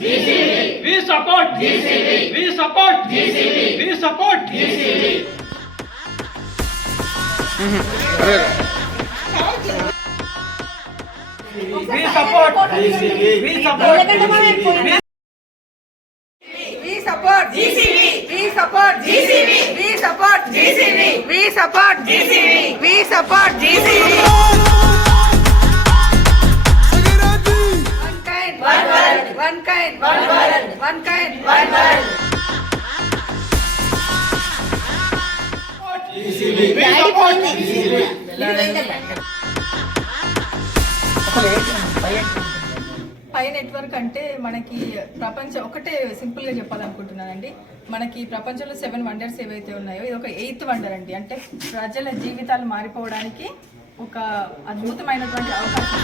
GCV. We support GCV. We support GCV. We support GCV. We support GCV. We support GCV. We support GCV. We support GCV. We support GCV. We support GCV. We support GCV. One kind, one world. One kind, one world. One kind, one world. GCV. We support GCV. Pi Network అంటే మనకి ప్రపంచం ఒకటే సింపుల్గా చెప్పాలనుకుంటున్నానండి. మనకి ప్రపంచంలో 7 వండర్స్ ఏవైతే ఉన్నాయో ఇది ఒక 8th వండర్ అండి. అంటే ప్రజల జీవితాలు మారిపోవడానికి ఒక అద్భుతమైనటువంటి అవకాశం.